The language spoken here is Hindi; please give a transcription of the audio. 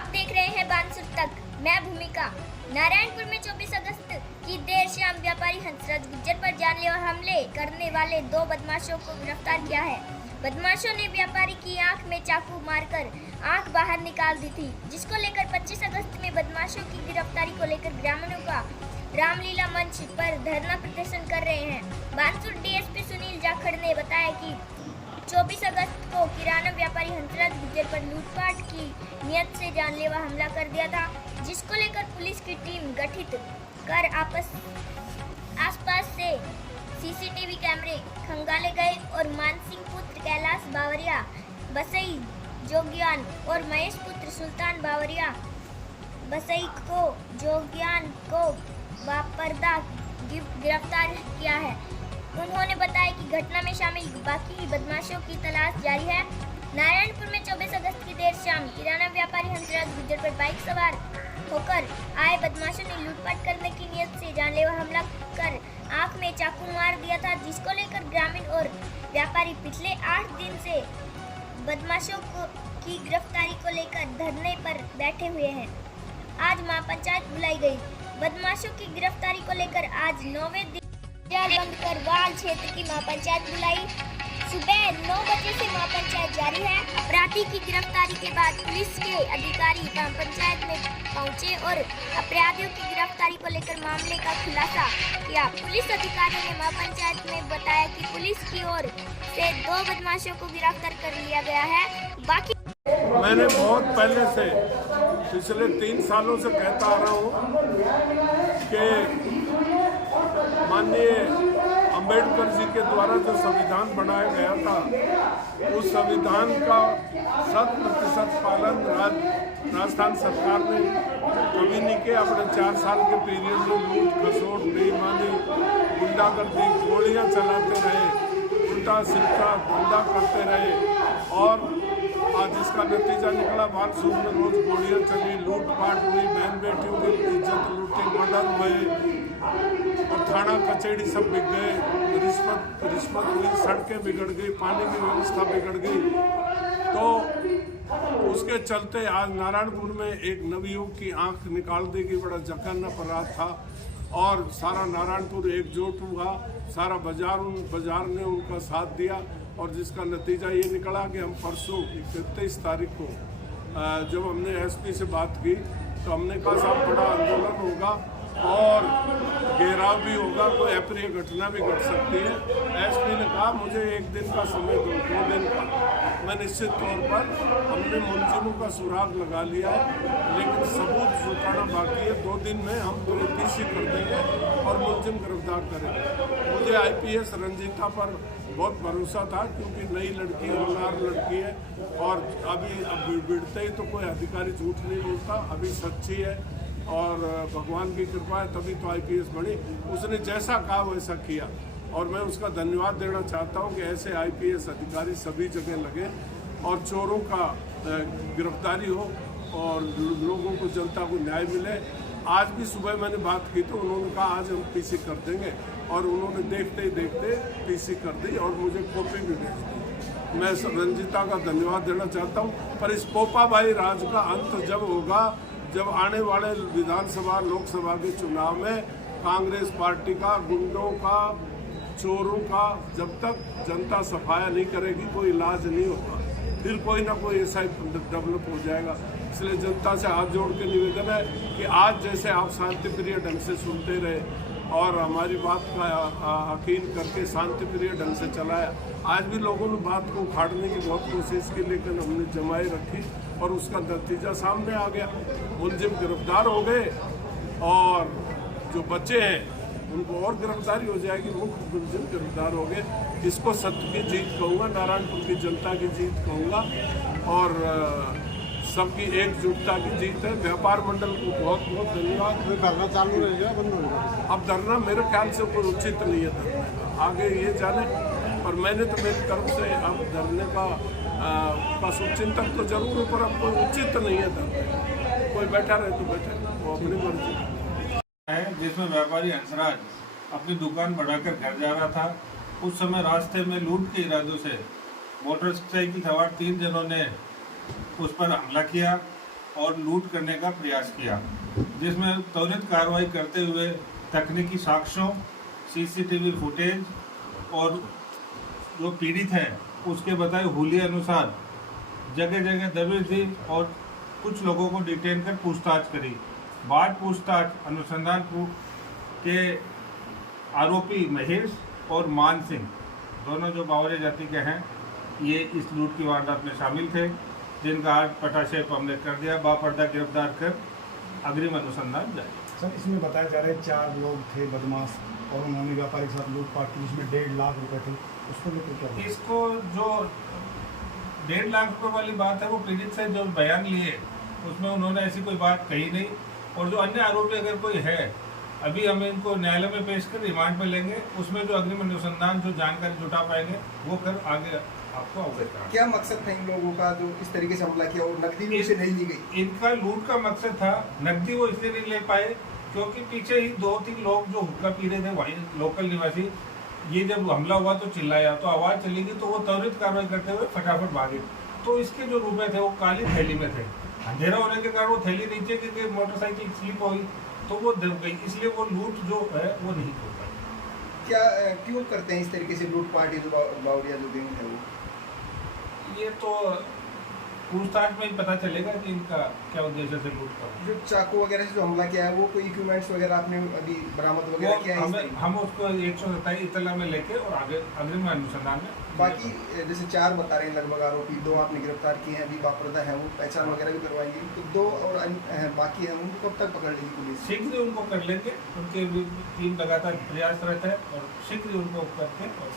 आप देख रहे हैं बानसूर तक, मैं भूमिका। नारायणपुर में 24 अगस्त की देर शाम व्यापारी हंसराज गुज्जर पर जानलेवा हमले करने वाले 2 बदमाशों को गिरफ्तार किया है। बदमाशों ने व्यापारी की आंख में चाकू मारकर आंख बाहर निकाल दी थी, जिसको लेकर 25 अगस्त में बदमाशों की गिरफ्तारी को लेकर ग्रामीणों का रामलीला मंच पर धरना प्रदर्शन कर रहे हैं। बानसूर डीएसपी सुनील जाखड़ ने बताया कि 24 अगस्त को किराना व्यापारी हंसराज गुज्जर पर लूटपाट की नियत से जानलेवा हमला कर दिया था, जिसको लेकर पुलिस की टीम गठित कर आसपास से सीसीटीवी कैमरे खंगाले गए और मानसिंह पुत्र कैलाश बावरिया, बसई जोगियान और महेश पुत्र सुल्तान बावरिया बसई को जोगियान को बापरदा गिरफ्तार किया है। उन्होंने बताया कि घटना में शामिल बाकी बदमाशों की तलाश जारी है। नारायणपुर में 24 अगस्त की देर शाम किराना व्यापारी हंसराज गुज्जर पर बाइक सवार होकर आए बदमाशों ने लूटपाट करने की नियत से जानलेवा हमला कर आंख में चाकू मार दिया था, जिसको लेकर ग्रामीण और व्यापारी पिछले 8 दिन से बदमाशों की गिरफ्तारी को लेकर धरने पर बैठे हुए हैं। आज महापंचायत बुलाई गई। बदमाशों की गिरफ्तारी को लेकर आज 9वें दिन बंद कर वाल क्षेत्र की महापंचायत बुलाई। सुबह 9 बजे से महापंचायत जारी है। अपराधी की गिरफ्तारी के बाद पुलिस के अधिकारी महापंचायत में पहुंचे और अपराधियों की गिरफ्तारी को लेकर मामले का खुलासा किया। पुलिस अधिकारियों ने महापंचायत में बताया कि पुलिस की ओर से 2 बदमाशों को गिरफ्तार कर लिया गया है। बाकी मैंने बहुत पहले से पिछले 3 सालों से कहता आ रहा हूँ कि माननीय अंबेडकर जी के द्वारा जो संविधान बनाया गया था, उस संविधान का 100% पालन राजस्थान सरकार ने कभी नहीं किया। अपने 4 साल के पीरियड में लूट खसोट बेईमानी गुंडागर्दी गोलियां चलाते रहे, उल्टा सिल्टा धंधा करते रहे और आज इसका नतीजा निकला। बानसूर में रोज गोलियां चली, लूटपाट हुई, बहन बेटियों की इज्जत लूटी, मर्डर हुए और थाना कचहरी सब बिक गए, रिश्वत हुई, सड़कें बिगड़ गई, पानी की व्यवस्था बिगड़ गई। तो उसके चलते आज नारायणपुर में एक नवयुवक की आंख निकाल दी गई, बड़ा जघन्य अपराध था और सारा नारायणपुर एकजुट हुआ, सारा बाजार ने उनका साथ दिया और जिसका नतीजा ये निकला कि हम परसों 31 तारीख को जब हमने एसपी से बात की तो हमने कहा साहब बड़ा आंदोलन होगा और घेराव भी होगा, कोई अप्रिय घटना भी घट सकती है। एसपी ने कहा मुझे 1 दिन का समय दो, 2 दिन का। मैं निश्चित तौर पर हमने मुलजिमों का सुराग लगा लिया है, लेकिन सबूत जुटाना बाकी है। 2 दिन में हम पीसी कर देंगे और मुलजिम गिरफ्तार करेंगे। मुझे आईपीएस रंजीता पर बहुत भरोसा था, क्योंकि नई लड़की है, होनहार लड़की है और अभी बिड़ते ही तो कोई अधिकारी झूठ नहीं बोलता, अभी सच्ची है और भगवान की कृपा है तभी तो आईपीएस बनी। उसने जैसा कहा वैसा किया और मैं उसका धन्यवाद देना चाहता हूं कि ऐसे आईपीएस अधिकारी सभी जगह लगे और चोरों का गिरफ्तारी हो और लोगों को, जनता को न्याय मिले। आज भी सुबह मैंने बात की तो उन्होंने कहा आज हम पीसी कर देंगे और उन्होंने देखते ही देखते पीसी कर दी और मुझे कॉपी भी भेज दी। मैं रंजीता का धन्यवाद देना चाहता हूँ। पर इस पोपाभाई राज का अंत जब होगा, जब आने वाले विधानसभा लोकसभा के चुनाव में कांग्रेस पार्टी का, गुंडों का, चोरों का जब तक जनता सफाया नहीं करेगी कोई इलाज नहीं होगा, फिर कोई ना कोई ऐसा डेवलप हो जाएगा। इसलिए जनता से हाथ जोड़ के निवेदन है कि आज जैसे आप शांति प्रिय ढंग से सुनते रहे और हमारी बात का यकीन करके शांति प्रिय ढंग से चलाया, आज भी लोगों ने बात को उखाड़ने की बहुत कोशिश की, लेकिन हमने जमाई रखी और उसका नतीजा सामने आ गया। मुलजिम गिरफ्तार हो गए और जो बच्चे हैं उनको और गिरफ्तारी हो जाएगी। मुख्य मुलजिम गिरफ्तार हो गए। इसको सत्य की जीत कहूँगा, नारायणपुर की जनता की जीत कहूँगा और सबकी एकजुटता की जीत है। व्यापार मंडल को बहुत बहुत धन्यवाद। धरना चालू रहेगा, बंद होगा? अब धरना मेरे ख्याल से कोई उचित नहीं है धरने का, आगे ये जाने। पर मैंने तो मेरी तरफ से अब धरने का शुभचिंतक तो जरूर हो, पर अब कोई उचित नहीं है धरने। कोई बैठा रहे तो बैठे, वो अपनी मर्जी है। जिसमें व्यापारी हंसराज अपनी दुकान बढ़ाकर घर जा रहा था, उस समय रास्ते में लूट के इरादों से मोटरसाइकिल सवार 3 जनों ने उस पर हमला किया और लूट करने का प्रयास किया, जिसमें त्वरित कार्रवाई करते हुए तकनीकी साक्ष्यों, सीसीटीवी फुटेज और जो पीड़ित है उसके बताए हुलिया अनुसार जगह जगह दबिश दी और कुछ लोगों को डिटेन कर पूछताछ करी। बाद पूछताछ अनुसंधान के आरोपी महेश और मान सिंह, दोनों जो बावरे जाति के हैं, ये इस लूट की वारदात में शामिल थे, जिनका आज पटाशे को हमने कर दिया, बापर्दा गिरफ्तार कर अग्रिम अनुसंधान जारी। सर इसमें बताया जा रहा है 4 लोग थे बदमाश और उन्होंने व्यापारी के साथ लूटपाट की, जिसमें 1.5 लाख रुपए थे, उसको लेकर क्या हुआ? इसको जो 1.5 लाख रुपए वाली बात है वो पीड़ित से जो बयान लिए उसमें उन्होंने ऐसी कोई बात कही नहीं, और जो अन्य आरोपी अगर कोई है अभी हम इनको न्यायालय में पेश कर रिमांड पर लेंगे, उसमें जो अग्रिम अनुसंधान जो जानकारी जुटा पाएंगे वो कर आगे आपको अवगत कराएंगे। क्या मकसद था इन लोगों का जो इस तरीके से हमला किया और नकदी भी उसे नहीं ली गई? इनका लूट का मकसद था, नकदी वो इसलिए नहीं ले पाए क्योंकि पीछे ही 2-3 लोग जो हुक्का पी रहे थे वही लोकल निवासी, ये जब हमला हुआ तो चिल्लाया, तो आवाज़ चलेगी तो वो त्वरित कार्रवाई करते हुए फटाफट भागे। तो इसके जो रुपए थे वो काली थैली में थे, अंधेरा होने के कारण वो थैली नीचे गिर गई, मोटरसाइकिल स्लिप हो गई तो वो दब गई, इसलिए वो लूट जो है वो नहीं हो पाई। क्या क्यों करते हैं इस तरीके से लूटपाट, ये जो बावरिया जो गैंग है वो? ये तो पूछताछ में ही पता चलेगा कि इनका क्या उद्देश्य से लूट कर। जो चाकू वगैरह से जो हमला किया है वो कोई इक्विपमेंट्स वगैरह आपने अभी बरामद वगैरह किया है इस तरीके? हम उसको 127 इतला में लेके और आगे अग्रिम अनुसंधान में बाकी जैसे 4 बता रहे हैं लगभग आरोपी, 2 आपने गिरफ्तार किए हैं, अभी बापरदा है वो पहचान वगैरह भी करवाएंगे, तो 2 और बाकी हैं उनको कब तक पकड़ लेगी पुलिस? शीघ्र ही उनको कर लेंगे, उनके भी टीम लगातार प्रयासरत है और शीघ्र ही उनको करके और